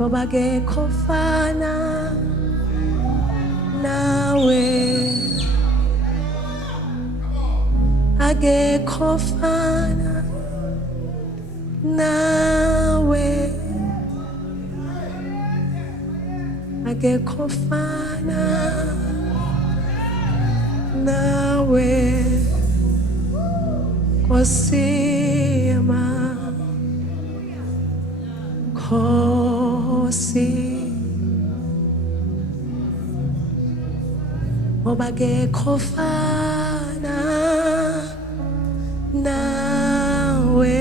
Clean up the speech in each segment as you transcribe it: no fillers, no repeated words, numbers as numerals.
ngoba akekho fana nawe, akekho fana nawe, akekho fana nawe, Nkosi yamakhosi, ngoba akekho fana nawe,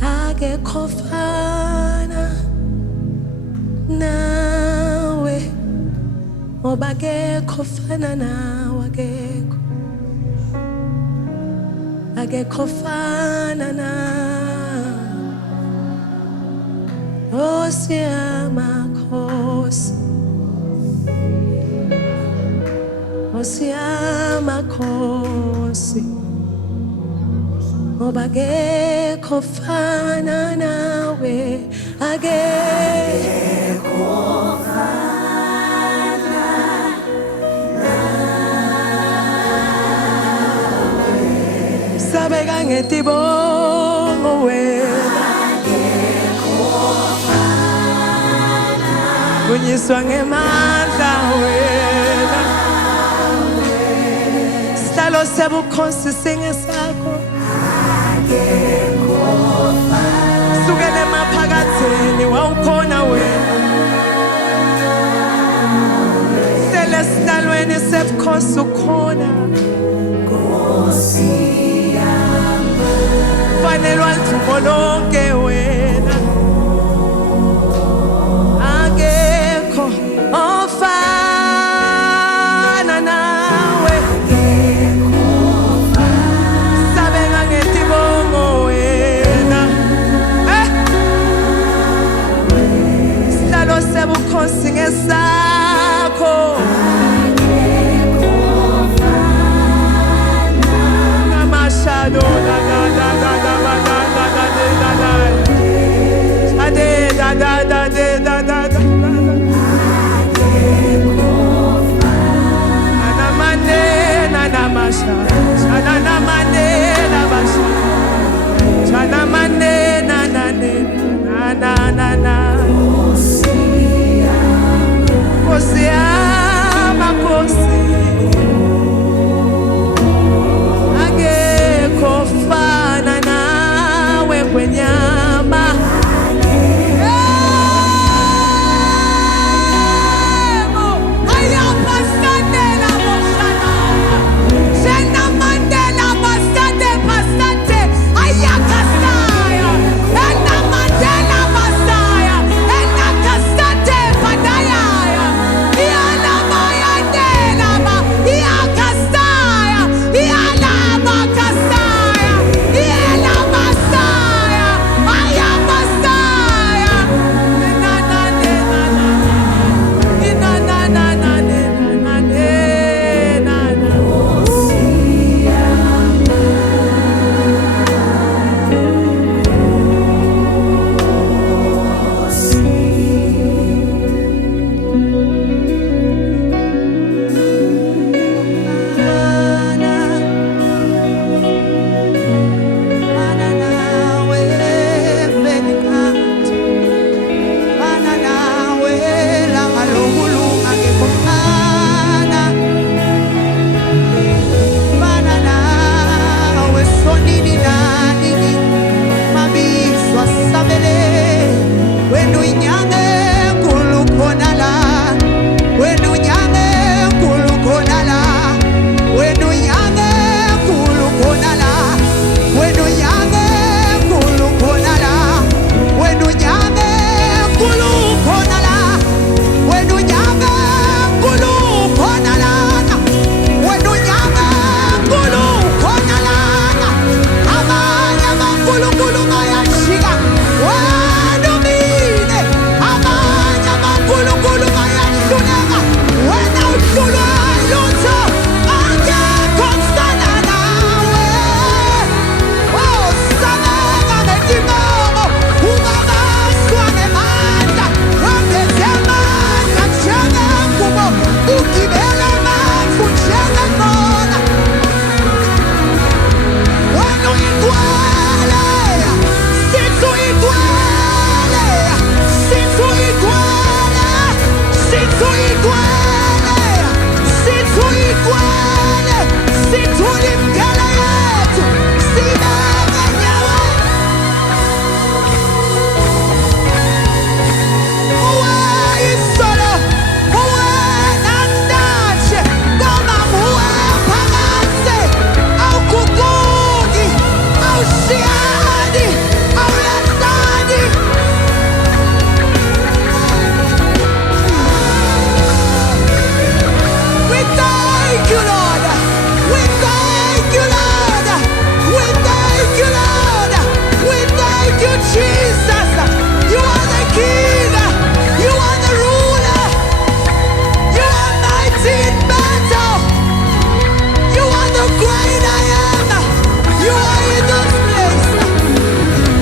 akekho fana nawe, ngoba akekho fana nawe, akekho fana nawe, Nkosi yamakhosi, Nkosi yamakhosi, ngoba akekho fana nawe, akekho fana nawe, sabeka ngetibongo wena, akekho fana, kunyiswa ngemandla wena, sihlalo sebukhosi singesakho, akekho fana, sukela emaphakathini wawukhona wena, sele esihlalweni sebukhosi ukhona, Nkosi yami, fanelwa lithubo lonke wena, akekho ofana nawe, sabeka ngetibongo wena, sihlalo sebukhosi ngesakho, Shadow, you, Jesus. You are the King. You are the ruler. You are mighty in battle. You are the great I am. You are in this place.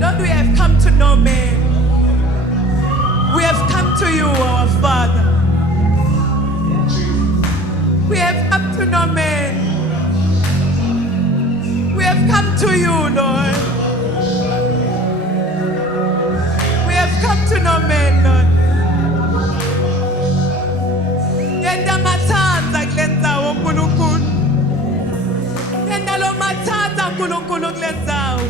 Lord, we have come to know man. We have come to you, our Father. We have come to know man. We have come to you, Lord. We have come to know man, Lord. Yenda mathanza kulenzawo uNkulunkulu. Yenda lo mathanza uNkulunkulu kulenzawo.